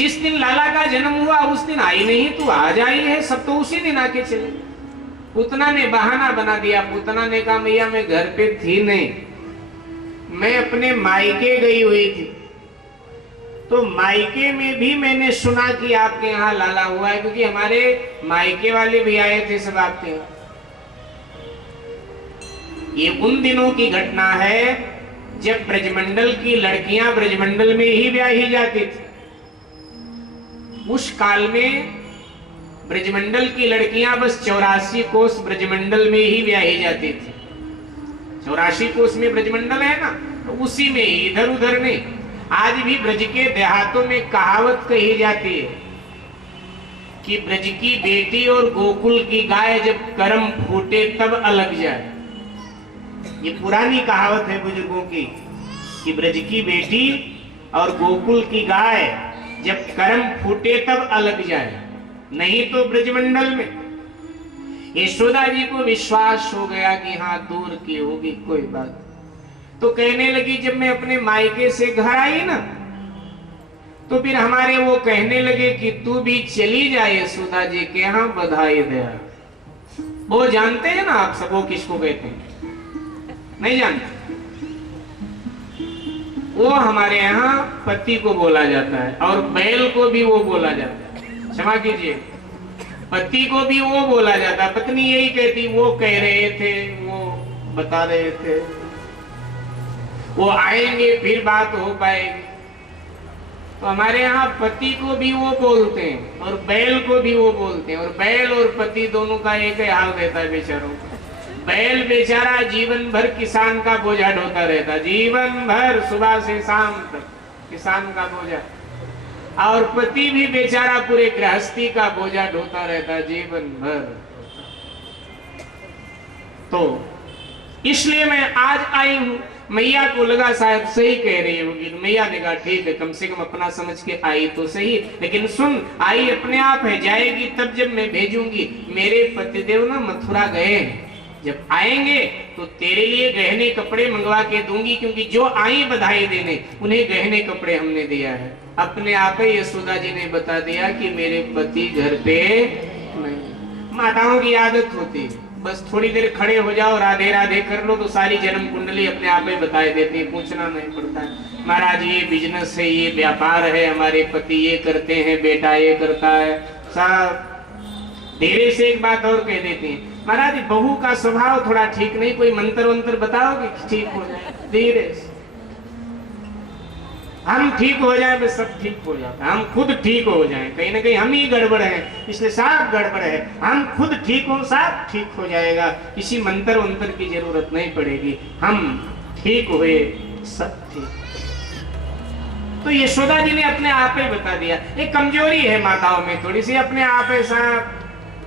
जिस दिन लाला का जन्म हुआ उस दिन आई नहीं, तू आज आई है, सब तो उसी दिन आके चले। पूतना ने बहाना बना दिया। पूतना ने कहा मैया मैं घर पे थी नहीं, मैं अपने मायके गई हुई थी, तो मायके में भी मैंने सुना कि आपके यहाँ लाला हुआ है, क्योंकि हमारे मायके वाले भी आए थे सब आपके यहाँ। ये उन दिनों की घटना है जब ब्रजमंडल की लड़कियां ब्रजमंडल में ही ब्याही जाती थी। उस काल में ब्रजमंडल की लड़कियां बस 84 कोस ब्रजमंडल में ही ब्याही जाती थी। 84 कोस में ब्रजमंडल है ना, तो उसी में ही, इधर उधर नहीं। आज भी ब्रज के देहातों में कहावत कही जाती है कि ब्रज की बेटी और गोकुल की गाय जब करम फूटे तब अलग जाए। ये पुरानी कहावत है बुजुर्गों की कि ब्रज की बेटी और गोकुल की गाय जब करम फूटे तब अलग जाए, नहीं तो ब्रजमंडल में। यशोदा जी को विश्वास हो गया कि हाँ दूर की होगी कोई बात, तो कहने लगी जब मैं अपने मायके से घर आई ना, तो फिर हमारे वो कहने लगे कि तू भी चली जाए यशोदा जी के यहाँ, बधाई दे। वो जानते हैं ना आप सब वो किसको कहते हैं? नहीं जानते? वो हमारे यहाँ पति को बोला जाता है और बैल को भी वो बोला जाता है। क्षमा कीजिए, पति को भी वो बोला जाता है। पत्नी यही कहती, वो कह रहे थे, वो बता रहे थे, वो आएंगे फिर बात हो पाएगी। तो हमारे यहाँ पति को भी वो बोलते हैं और बैल को भी वो बोलते हैं, और बैल और पति दोनों का एक ही हाल रहता है बेचारों का। बैल बेचारा जीवन भर किसान का बोझा ढोता रहता, जीवन भर सुबह से शाम तक किसान का बोझा, और पति भी बेचारा पूरे गृहस्थी का बोझा ढोता रहता जीवन भर। तो इसलिए मैं आज आई हूं। मैया को लगा शायद सही कह रही होगी, तो मैया ने कहा ठीक है, कम से कम अपना समझ के आई तो सही, लेकिन सुन, आई अपने आप है, जाएगी तब जब मैं भेजूंगी। मेरे पतिदेव ना मथुरा गए हैं, जब आएंगे तो तेरे लिए गहने कपड़े मंगवा के दूंगी, क्योंकि जो आई बधाई देने उन्हें गहने कपड़े हमने दिया है। अपने आप ही यशोदा जी ने बता दिया कि मेरे पति घर पे नहीं। माताओं की आदत होती है, बस थोड़ी देर खड़े हो जाओ, राधे राधे कर लो, तो सारी जन्म कुंडली अपने आप ही बता देती है, पूछना नहीं पड़ता है। महाराज ये बिजनेस है, ये व्यापार है, हमारे पति ये करते हैं, बेटा ये करता है, सब धीरे से एक बात और कह देती है, महाराज बहू का स्वभाव थोड़ा ठीक नहीं, कोई मंत्र वंत्र बताओगे ठीक हो जाए। धीरे से हम ठीक हो जाए, बस सब ठीक हो जाता है। हम खुद ठीक हो जाए, कहीं ना कहीं हम ही गड़बड़ हैं, इसलिए सब गड़बड़ है। हम खुद ठीक हो, सब ठीक हो जाएगा, किसी मंत्र वंत्र की जरूरत नहीं पड़ेगी, हम ठीक हुए सब ठीक। तो यशोदा जी ने अपने आप ही बता दिया। एक कमजोरी है माताओं में थोड़ी सी, अपने आप ऐसा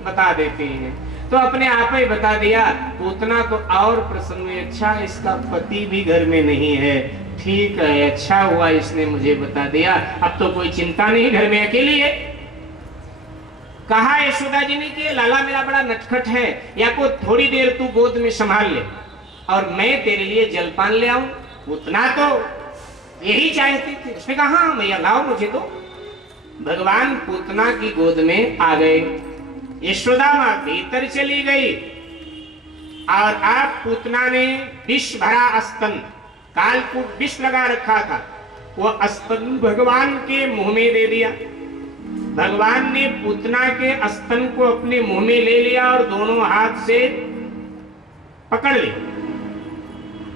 बता देती हैं, तो अपने आप ही बता दिया। पूतना तो और प्रसन्न हुई, अच्छा इसका पति भी घर में नहीं है, ठीक है, अच्छा हुआ इसने मुझे बता दिया, अब तो कोई चिंता नहीं, घर में अकेली है। कहा यशोदा जी ने कि लाला मेरा बड़ा नटखट है, या को थोड़ी देर तू गोद में संभाल ले और मैं तेरे लिए जलपान ले आऊं। उतना तो यही चाहती थी। उसने कहा हाँ मैया लाओ मुझे तो। भगवान पूतना की गोद में आ गए। यशोदा मां भीतर चली गई और अब पूतना ने विष भरा स्तन, कालकूट विष लगा रखा था, वो स्तन भगवान के मुंह में दे दिया। भगवान ने पूतना के स्तन को अपने मुंह में ले लिया और दोनों हाथ से पकड़ लिया।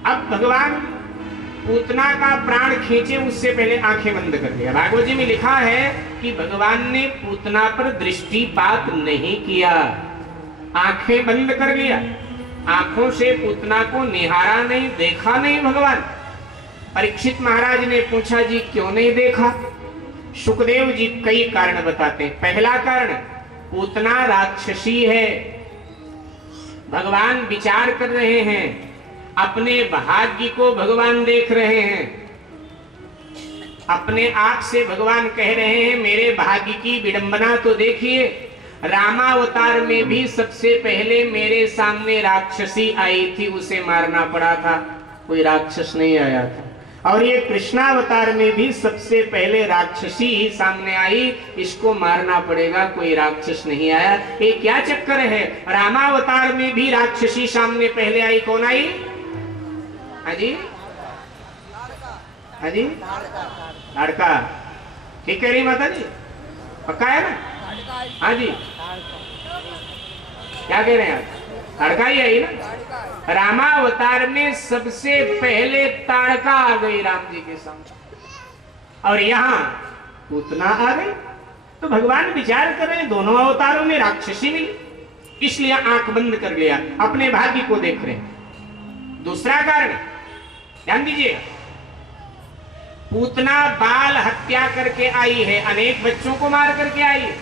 अब भगवान पूतना का प्राण खींचे उससे पहले आंखें बंद कर दिया। भागवत जी में लिखा है कि भगवान ने पूतना पर दृष्टिपात नहीं किया, आंखें बंद कर लिया, आंखों से पूतना को निहारा नहीं, देखा नहीं भगवान। परीक्षित महाराज ने पूछा जी क्यों नहीं देखा? सुखदेव जी कई कारण बताते हैं। पहला कारण, पूतना राक्षसी है। भगवान विचार कर रहे हैं, अपने भाग्य को भगवान देख रहे हैं, अपने आप से भगवान कह रहे हैं मेरे भाग्य की विडंबना तो देखिए। रामावतार में भी सबसे पहले मेरे सामने राक्षसी आई थी, उसे मारना पड़ा था, कोई राक्षस नहीं आया था। और ये कृष्णावतार में भी सबसे पहले राक्षसी ही सामने आई, इसको मारना पड़ेगा, कोई राक्षस नहीं आया। ये क्या चक्कर है? रामावतार में भी राक्षसी सामने पहले आई, कौन आई? हाजी हाजी लाड़का, ठीक कह रही माता जी, पक्का है ना? हाँ जी, क्या कह रहे हैं आप? ताड़का ही आई ना। रामावतार में सबसे पहले ताड़का आ गई राम जी के सामने, और यहां पूतना आ गई। तो भगवान विचार कर रहे हैं दोनों अवतारों में राक्षसी मिली, इसलिए आंख बंद कर लिया, अपने भाग्य को देख रहे हैं। दूसरा कारण ध्यान दीजिए, पूतना बाल हत्या करके आई है, अनेक बच्चों को मार करके आई है।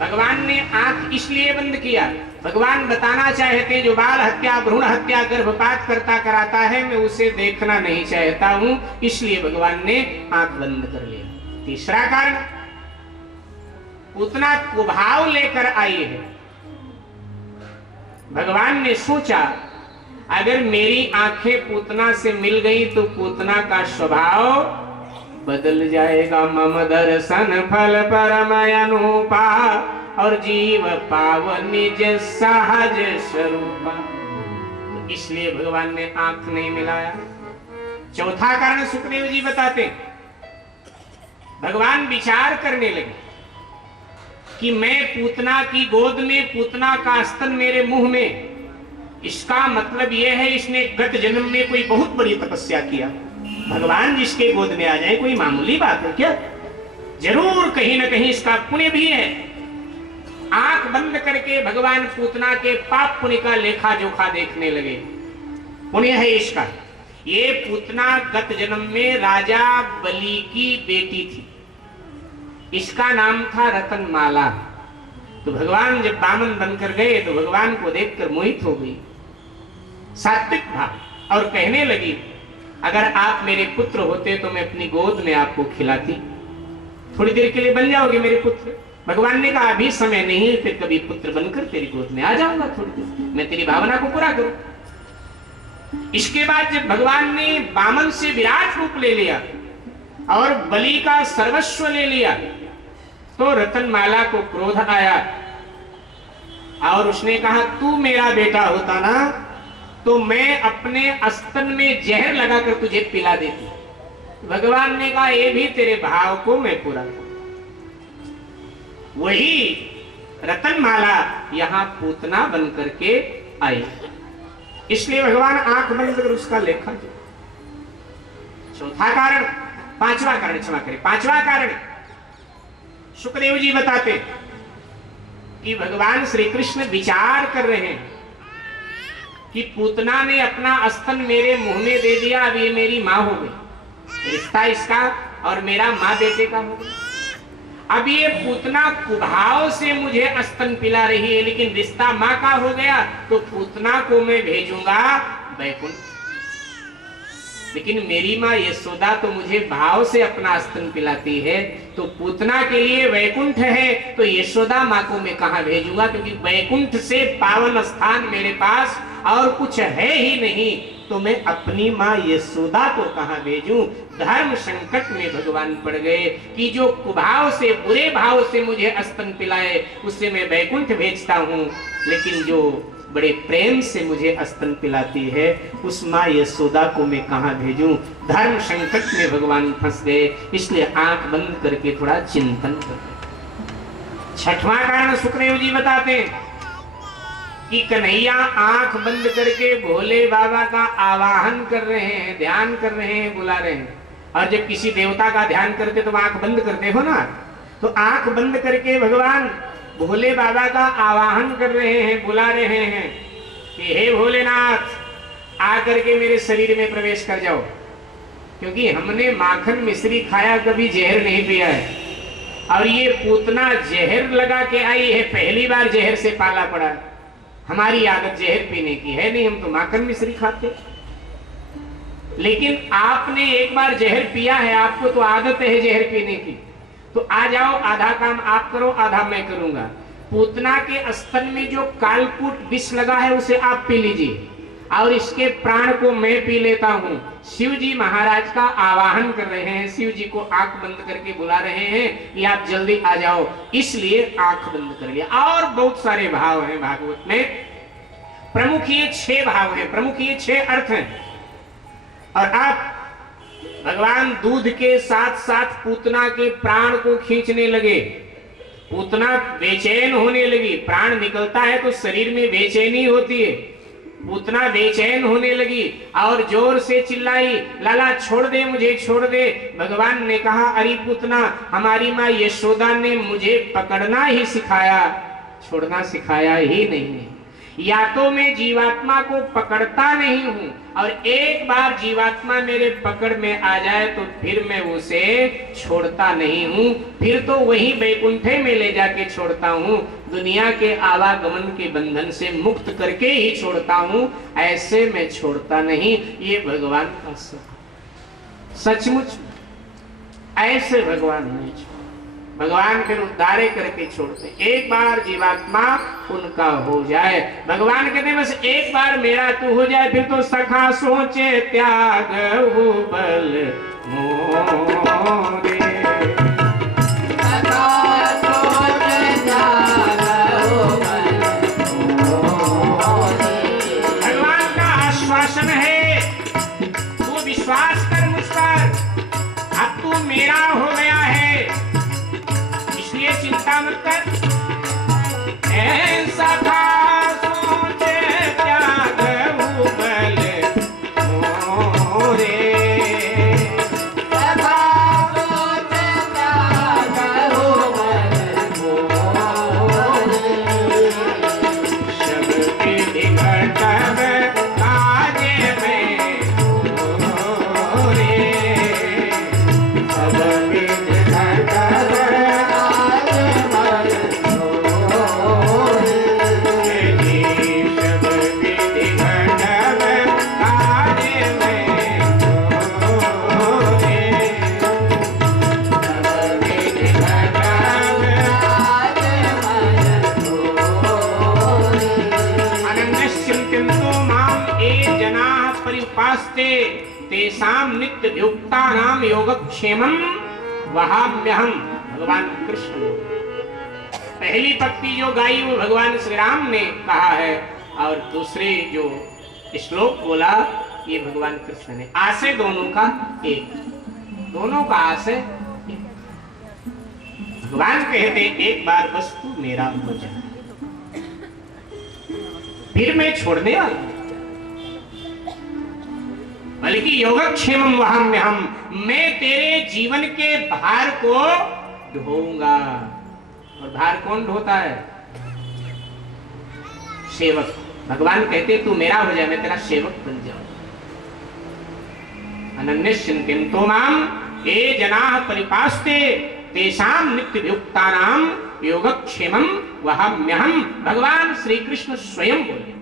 भगवान ने आंख इसलिए बंद किया, भगवान बताना चाहते जो बाल हत्या, भ्रूण हत्या, गर्भपात करता कराता है, मैं उसे देखना नहीं चाहता हूं, इसलिए भगवान ने आंख बंद कर लिया। तीसरा कारण, पूतना कुभाव लेकर आई है। भगवान ने सोचा अगर मेरी आंखें पूतना से मिल गई तो पूतना का स्वभाव बदल जाएगा। मम दर्शन फल परम अनुपा, और जीव पाव निज सहज स्वरूपा। तो इसलिए भगवान ने आंख नहीं मिलाया। चौथा कारण सुखदेव जी बताते, भगवान विचार करने लगे कि मैं पूतना की गोद में, पूतना का स्तन मेरे मुंह में, इसका मतलब यह है इसने गत जन्म में कोई बहुत बड़ी तपस्या किया। भगवान जिसके गोद में आ जाए कोई मामूली बात है क्या? जरूर कहीं ना कहीं इसका पुण्य भी है। आंख बंद करके भगवान पूतना के पाप पुण्य का लेखा जोखा देखने लगे। पुण्य है इसका, ये पूतना गत जन्म में राजा बलि की बेटी थी, इसका नाम था रतनमाला। तो भगवान जब बामन बनकर गए तो भगवान को देखकर मोहित हो गई, सात्विक भाव, और कहने लगी अगर आप मेरे पुत्र होते तो मैं अपनी गोद में आपको खिलाती, थोड़ी देर के लिए बन जाओगे मेरे पुत्र। भगवान ने कहा अभी समय नहीं है, फिर कभी पुत्र बनकर तेरी गोद में आ जाऊंगा, थोड़ी देर मैं तेरी भावना को पूरा करूं। इसके बाद जब भगवान ने बामन से विराट रूप ले लिया और बलि का सर्वस्व ले लिया, तो रतनमाला को क्रोध आया और उसने कहा तू मेरा बेटा होता ना तो मैं अपने स्तन में जहर लगाकर तुझे पिला देती। भगवान ने कहा ये भी तेरे भाव को मैं पूरा करूं। वही रतनमाला यहां पूतना बन करके आई, इसलिए भगवान आंख बंद कर उसका लेखा दे। चौथा कारण, पांचवा कारण, क्षमा करें, पांचवा कारण सुखदेव जी बताते कि भगवान श्री कृष्ण विचार कर रहे हैं कि पूतना ने अपना स्तन मेरे मुंह में दे दिया, अब ये मेरी मां हो गई, रिश्ता इसका और मेरा मां बेटे का हो गया। अब ये पूतना कुभाव से मुझे स्तन पिला रही है, लेकिन रिश्ता मां का हो गया, तो पूतना को मैं भेजूंगा वैकुंठ। लेकिन मेरी माँ यशोदा तो मुझे भाव से अपना स्तन पिलाती है, तो पूतना के लिए वैकुंठ है, तो यशोदा माँ को मैं कहाँ भेजूंगा, क्योंकि वैकुंठ से पावन स्थान मेरे पास और कुछ है ही नहीं, तो मैं अपनी माँ यशोदा को कहाँ भेजूं। धर्म संकट में भगवान पड़ गए कि जो कुभाव से, बुरे भाव से मुझे स्तन पिलाए उससे मैं वैकुंठ भेजता हूँ, लेकिन जो बड़े प्रेम से मुझे स्तन पिलाती है उस माँ यशोदा को मैं कहाँ भेजूं। धर्म संकट में भगवान फंस गए, इसलिए आंख बंद करके थोड़ा चिंतन कर। छठवां कारण सुखदेव जी बताते हैं कि कन्हैया आंख बंद करके भोले बाबा का आवाहन कर रहे हैं, ध्यान कर रहे हैं, बुला रहे हैं। और जब किसी देवता का ध्यान करते तो आंख बंद करते हो ना, तो आंख बंद करके भगवान भोले बाबा का आवाहन कर रहे हैं, बुला रहे हैं कि हे भोलेनाथ आकर के मेरे शरीर में प्रवेश कर जाओ, क्योंकि हमने माखन मिश्री खाया, कभी जहर नहीं पिया है, और ये पूतना जहर लगा के आई है, पहली बार जहर से पाला पड़ा। हमारी आदत जहर पीने की है नहीं, हम तो माखन मिश्री खाते, लेकिन आपने एक बार जहर पिया है, आपको तो आदत है जहर पीने की, तो आ जाओ, आधा काम आप करो, आधा मैं करूंगा। पूतना के स्तन में जो कालकूट विष लगा है उसे आप पी लीजिए, और इसके प्राण को मैं पी लेता हूं। शिव जी महाराज का आवाहन कर रहे हैं, शिव जी को आंख बंद करके बुला रहे हैं कि आप जल्दी आ जाओ, इसलिए आंख बंद कर लिया। और बहुत सारे भाव हैं भागवत में, प्रमुख ये 6 भाव हैं, प्रमुख ये 6 अर्थ हैं। और आप भगवान दूध के साथ साथ पूतना के प्राण को खींचने लगे, पूतना बेचैन होने लगी, प्राण निकलता है तो शरीर में बेचैनी होती है, पूतना बेचैन होने लगी और जोर से चिल्लाई, लाला छोड़ दे मुझे, छोड़ दे। भगवान ने कहा, अरे पूतना, हमारी माँ यशोदा ने मुझे पकड़ना ही सिखाया, छोड़ना सिखाया ही नहीं है। या तो मैं जीवात्मा को पकड़ता नहीं हूं, और एक बार जीवात्मा मेरे पकड़ में आ जाए तो फिर मैं उसे छोड़ता नहीं हूं, फिर तो वही वैकुंठे में ले जाके छोड़ता हूं, दुनिया के आवागमन के बंधन से मुक्त करके ही छोड़ता हूं, ऐसे मैं छोड़ता नहीं। ये भगवान का सचमुच ऐसे भगवान नहीं छोड़, भगवान फिर उद्धारे करके छोड़ते। एक बार जीवात्मा उनका हो जाए, भगवान कहते हैं बस एक बार मेरा तू हो जाए, फिर तो सखा सोचे त्याग हो बल मोरे। भगवान का आश्वासन है, तू विश्वास कर मुझ पर, अब तू मेरा हो गया है, चिंता मत कर। ऐसा था सोचे त्याग हो बल मोरे, ऐसा सोचे त्याग हो बल मोरे। शब्द विधि घटक काजे में मोरे, सब विधि घटक तेसाम नित्य युक्ता नाम योगक्षेमम वहाम्यहम। भगवान कृष्ण पहली पंक्ति जो गाई वो भगवान श्री राम ने कहा है, और दूसरे जो श्लोक बोला ये भगवान कृष्ण ने। आशय दोनों का एक, दोनों का आशय एक। भगवान कहते एक बार बस तू मेरा हो जाए, फिर मैं छोड़ने वाला, बल्कि योगक्षेमम वहाम्यहम, मैं तेरे जीवन के भार को ढोऊंगा। और भार कौन ढोता है? सेवक। भगवान कहते तू मेरा हो जाए, मैं तेरा सेवक बन जाऊं। अनन्यश्चिंतो माम ये जनाः परिपास्ते तेषां नित्ययुक्तानां योगक्षेमम वहाम्यहम। भगवान श्री कृष्ण स्वयं बोले।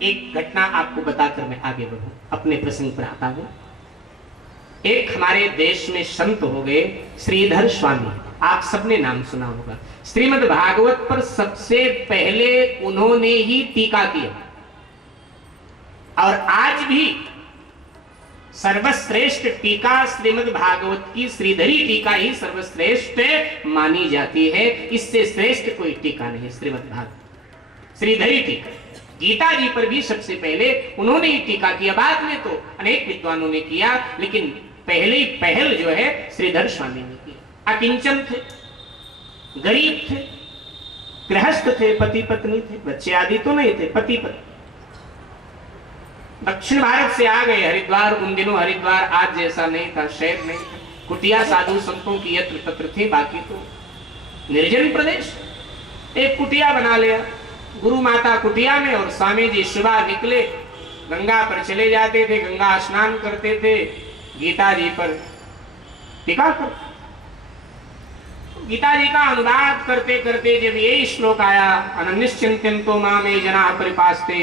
एक घटना आपको बताकर मैं आगे बढ़ूं, अपने प्रसंग पर आता हूं। एक हमारे देश में संत हो गए श्रीधर स्वामी, आप सबने नाम सुना होगा। श्रीमद् भागवत पर सबसे पहले उन्होंने ही टीका किया, और आज भी सर्वश्रेष्ठ टीका श्रीमद् भागवत की श्रीधरी टीका ही सर्वश्रेष्ठ मानी जाती है। इससे श्रेष्ठ कोई टीका नहीं श्रीमद् भागवत, श्रीधरी टीका। गीता जी पर भी सबसे पहले उन्होंने ही टीका किया, बाद में तो अनेक विद्वानों ने किया, लेकिन पहले पहल जो है श्रीधर स्वामी ने किया। अकिंचन थे, गरीब थे, गृहस्थ थे, पति पत्नी थे, बच्चे आदि तो नहीं थे, पति पत्नी। दक्षिण भारत से आ गए हरिद्वार। उन दिनों हरिद्वार आज जैसा नहीं था, शहर नहीं था, कुटिया साधु संतों की यत्र तत्र थी, बाकी तो निर्जन प्रदेश। एक कुटिया बना लिया गुरु माता कुटिया में, और स्वामी जी सुबह निकले, गंगा पर चले जाते थे, गंगा स्नान करते थे, गीता जी पर टीका करते। गीता जी का अनुवाद करते करते जब ये श्लोक आया, अनन्यश्चिंतो मामे जनाः परिपास्ते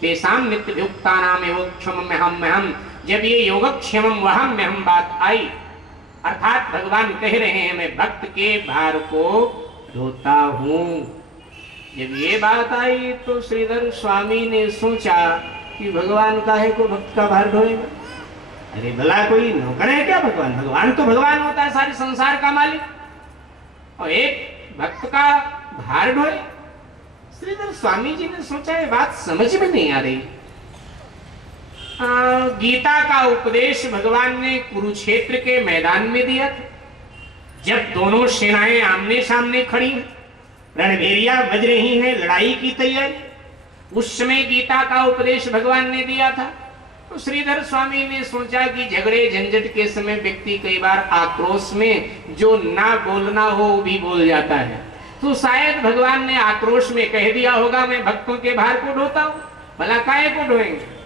तेषां नित्ययुक्तानां योगक्षेमम, जब ये योगक्षेमम वहाम्यहम बात आई, अर्थात भगवान कह रहे हैं मैं भक्त के भार को ढोता हूं। जब ये बात आई तो श्रीधर स्वामी ने सोचा कि भगवान काहे को भक्त का भार ढोएगा। अरे भला कोई नौकर है क्या भगवान? भगवान तो भगवान होता है, सारे संसार का मालिक, और एक भक्त का भार ढोए। श्रीधर स्वामी जी ने सोचा ये बात समझ में नहीं आ रही। गीता का उपदेश भगवान ने कुरुक्षेत्र के मैदान में दिया था, जब दोनों सेनाएं आमने सामने खड़ी हैं, रणभेरिया बज रही हैं, लड़ाई की तैयारी, उस समय गीता का उपदेश भगवान ने दिया था। तो श्रीधर स्वामी ने सोचा कि झगड़े झंझट के समय व्यक्ति कई बार आक्रोश में जो ना बोलना हो वो भी बोल जाता है, तो शायद भगवान ने आक्रोश में कह दिया होगा मैं भक्तों के भार को ढोता हूं, भला काहे को ढोएंगे।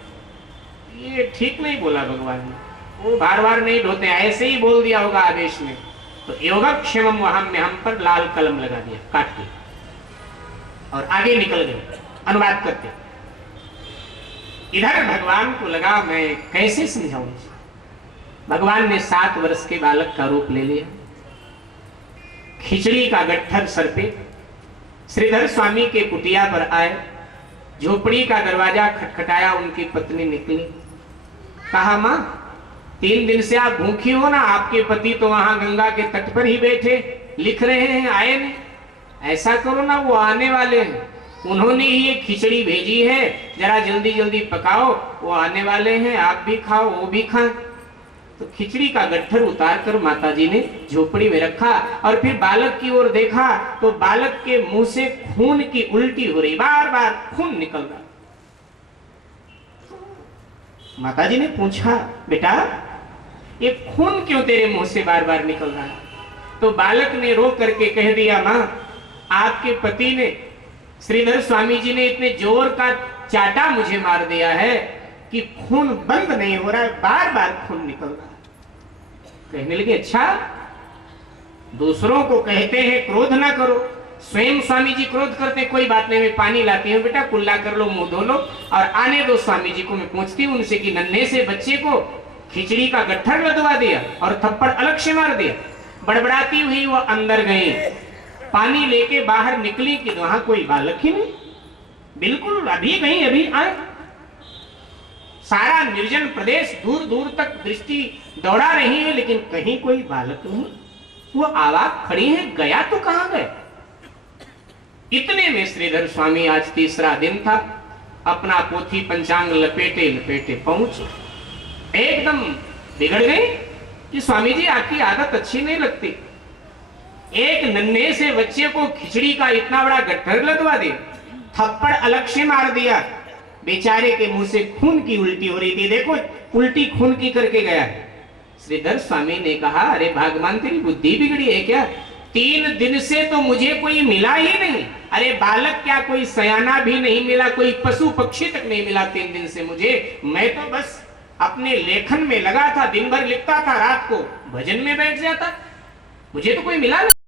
ये ठीक नहीं बोला भगवान ने, वो बार बार नहीं ढोते, ऐसे ही बोल दिया होगा आदेश में। तो योगक्षेमम वहां में हम पर लाल कलम लगा दिया, काट के, और आगे निकल गए अनुवाद करते। इधर भगवान को लगा मैं कैसे समझाऊं। भगवान ने 7 वर्ष के बालक का रूप ले लिया, खिचड़ी का गट्ठर सर पे, श्रीधर स्वामी के कुटिया पर आए, झोपड़ी का दरवाजा खटखटाया, उनकी पत्नी निकली, कहा मां 3 दिन से आप भूखी हो ना, आपके पति तो वहां गंगा के तट पर ही बैठे लिख रहे हैं, आए नहीं, ऐसा करो ना वो आने वाले हैं, उन्होंने ही ये खिचड़ी भेजी है, जरा जल्दी जल्दी पकाओ, वो आने वाले हैं, आप भी खाओ वो भी खाएं। तो खिचड़ी का गट्ठर उतार कर माताजी ने झोपड़ी में रखा और फिर बालक की ओर देखा तो बालक के मुंह से खून की उल्टी हो रही, बार बार खून निकल रहा। माताजी ने पूछा बेटा ये खून क्यों तेरे मुंह से बार बार निकल रहा है? तो बालक ने रो करके कह दिया मां आपके पति ने, श्रीधर स्वामी जी ने इतने जोर का चाटा मुझे मार दिया है कि खून बंद नहीं हो रहा है, बार बार खून निकल रहा है। कहने लगे अच्छा, दूसरों को कहते हैं क्रोध ना करो, स्वयं स्वामी जी क्रोध करते, कोई बात नहीं मैं पानी लाती हूँ बेटा, कुल्ला कर लो, मुंह धो लो और आने दो स्वामी जी को। मैं पूछती हूँ उनसे कि नन्हे से बच्चे को खिचड़ी का गट्ठर लदवा दिया और थप्पड़ अलग से मार दिया। बड़बड़ाती हुई वो अंदर गई, पानी लेके बाहर निकली कि वहां कोई बालक ही नहीं, बिल्कुल अभी गई अभी आए। सारा निर्जन प्रदेश दूर दूर तक दृष्टि दौड़ा रही है लेकिन कहीं कोई बालक नहीं। वो आवाज खड़ी है, गया तो कहां गए। इतने में श्रीधर स्वामी, आज तीसरा दिन था, अपना पोथी पंचांग लपेटे लपेटे पहुंचे, एकदम बिगड़ गए कि स्वामी जी आपकी आदत अच्छी नहीं लगती, एक नन्हे से बच्चे को खिचड़ी का इतना बड़ा गट्ठर लदवा दिया, थप्पड़ अलग से मार दिया, बेचारे के मुंह से खून की उल्टी हो रही थी, देखो उल्टी खून की करके गया। श्रीधर स्वामी ने कहा अरे भगवान तेरी बुद्धि बिगड़ी है क्या, 3 दिन से तो मुझे कोई मिला ही नहीं, अरे बालक क्या कोई सयाना भी नहीं मिला, कोई पशु पक्षी तक नहीं मिला 3 दिन से मुझे, मैं तो बस अपने लेखन में लगा था, दिन भर लिखता था, रात को भजन में बैठ जाता, मुझे तो कोई मिला नहीं।